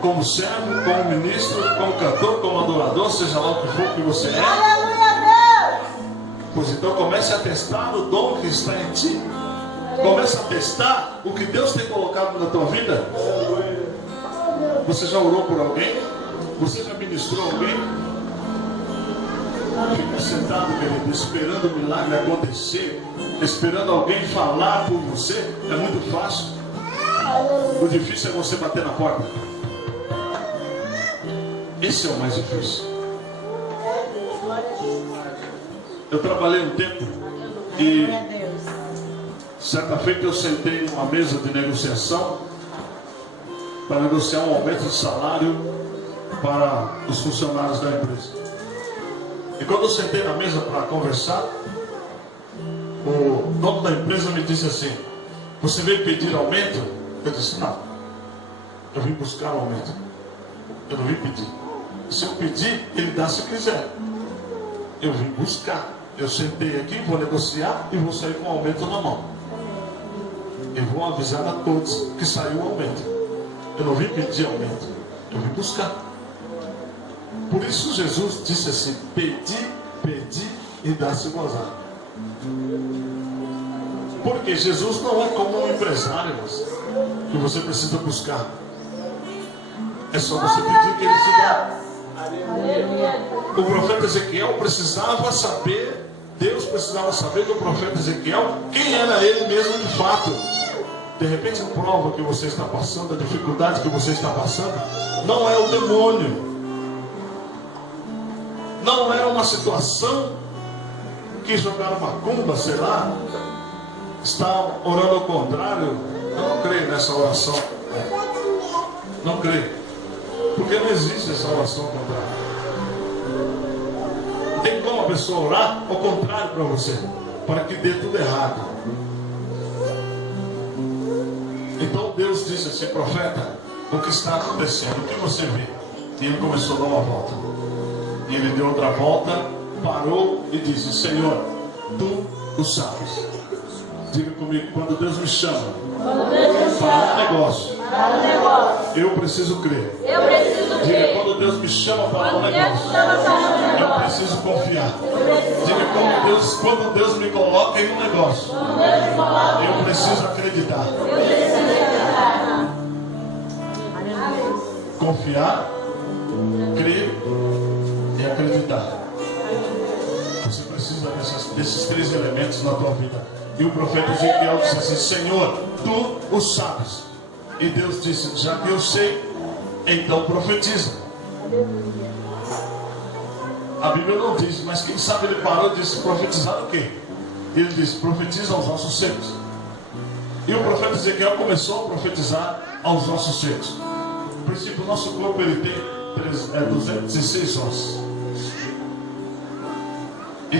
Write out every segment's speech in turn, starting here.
como servo, como ministro, como cantor, como adorador, seja lá o que for que você é. Aleluia, Deus! Pois então comece a testar o dom que está em ti. Comece a testar o que Deus tem colocado na tua vida. Você já orou por alguém? Você já ministrou alguém? Fica sentado, querido, esperando o milagre acontecer, esperando alguém falar por você. É muito fácil. O difícil é você bater na porta. Esse é o mais difícil. Eu trabalhei um tempo e certa feita eu sentei numa mesa de negociação para negociar um aumento de salário para os funcionários da empresa. E quando eu sentei na mesa para conversar, o dono da empresa me disse assim: você veio pedir aumento? Eu disse: não, eu vim buscar o aumento, eu não vim pedir. Se eu pedir, ele dá se quiser. Eu vim buscar. Eu sentei aqui, vou negociar e vou sair com o aumento na mão. Eu vou avisar a todos que saiu o aumento. Eu não vim pedir aumento, eu vim buscar. Por isso Jesus disse assim: pedi, pedi e dá-se gozar. Porque Jesus não é como um empresário, mas que você precisa buscar. É só você pedir que ele te dá. O profeta Ezequiel precisava saber, Deus precisava saber do profeta Ezequiel quem era ele mesmo de fato. De repente a prova que você está passando, a dificuldade que você está passando, não é o demônio, não é uma situação que jogaram macumba, sei lá, está orando ao contrário. Eu não creio nessa oração, não creio, porque não existe essa oração ao contrário. Tem como a pessoa orar ao contrário para você, para que dê tudo errado. Então Deus disse assim: profeta, o que está acontecendo, o que você vê? E ele começou a dar uma volta. E ele deu outra volta, parou e disse: Senhor, tu o sabes. Diga comigo, quando Deus me chama para um negócio, eu preciso crer. Diga, quando Deus me chama para um negócio, eu preciso confiar. Diga, quando Deus me coloca em um negócio, eu preciso acreditar. Confiar, crer e acreditar. Você precisa desses três elementos na tua vida. E o profeta Ezequiel disse assim: Senhor, tu o sabes. E Deus disse: já que eu sei, então profetiza. A Bíblia não diz, mas quem sabe ele parou e disse: profetizar o quê? Ele disse: profetiza aos ossos secos. E o profeta Ezequiel começou a profetizar aos ossos secos. No princípio, o nosso corpo ele tem 206 ossos. E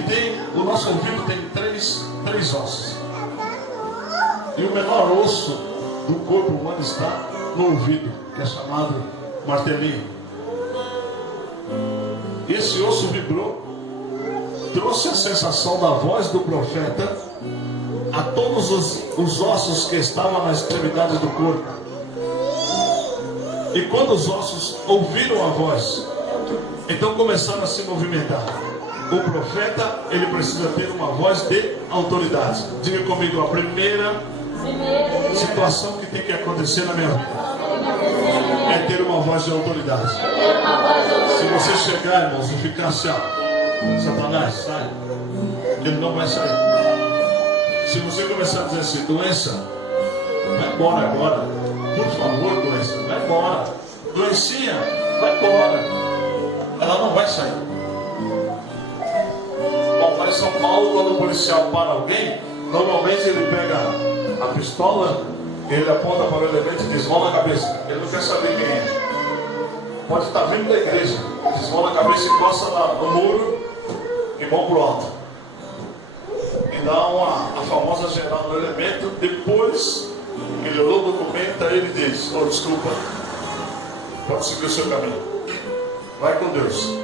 o nosso ouvido tem três ossos. E o menor osso do corpo humano está no ouvido, que é chamado martelinho. Esse osso vibrou, trouxe a sensação da voz do profeta a todos os ossos que estavam na extremidade do corpo. E quando os ossos ouviram a voz, então começaram a se movimentar. O profeta, ele precisa ter uma voz de autoridade. Diga comigo, a primeira situação que tem que acontecer na minha vida é ter uma voz de autoridade. Se você chegar, irmãos, e ficar assim, ó, Satanás, sai, ele não vai sair. Se você começar a dizer assim: doença, vai embora agora, por favor, doença, vai embora, doencinha, vai embora, ela não vai sair. Bom, lá em São Paulo, quando o policial para alguém, normalmente ele pega a pistola, ele aponta para o elemento e diz: mão na cabeça. Ele não quer saber quem é. Pode estar vindo da igreja, diz mão na cabeça, encosta no muro e mão pro alto. E dá a famosa geral no elemento. Depois que ele olhou o documento, aí ele diz: oh, desculpa, pode seguir o seu caminho, vai com Deus.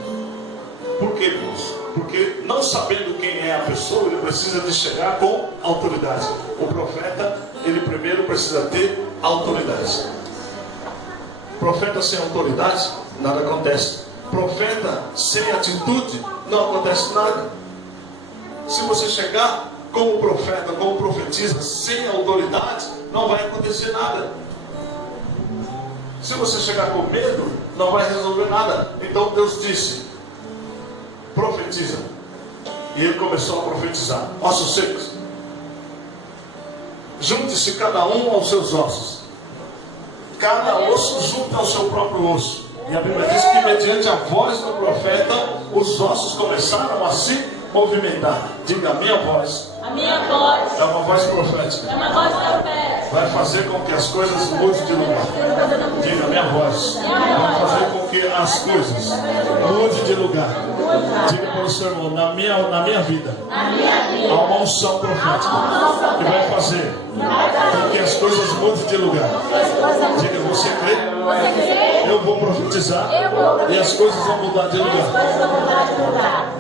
Por quê, irmãos? Porque não sabendo quem é a pessoa, ele precisa de chegar com autoridade. O profeta, ele primeiro precisa ter autoridade. Profeta sem autoridade, nada acontece. Profeta sem atitude, não acontece nada. Se você chegar como profeta, como profetisa, sem autoridade, não vai acontecer nada. Se você chegar com medo, não vai resolver nada. Então Deus disse: profetiza. E ele começou a profetizar. Ossos secos, junte-se cada um aos seus ossos. Cada osso junta ao seu próprio osso. E a Bíblia diz que mediante a voz do profeta, os ossos começaram a se movimentar. Diga: a minha voz. A minha voz É uma voz profética. é uma voz profética. Vai fazer com que as coisas mudem de lugar. Diga: a minha voz vai fazer com que as coisas mudem de lugar. Diga para o seu irmão: na minha vida há uma unção profética que vai fazer com que as coisas mudem de lugar. Diga: você crê? Eu vou profetizar e as coisas vão mudar de lugar.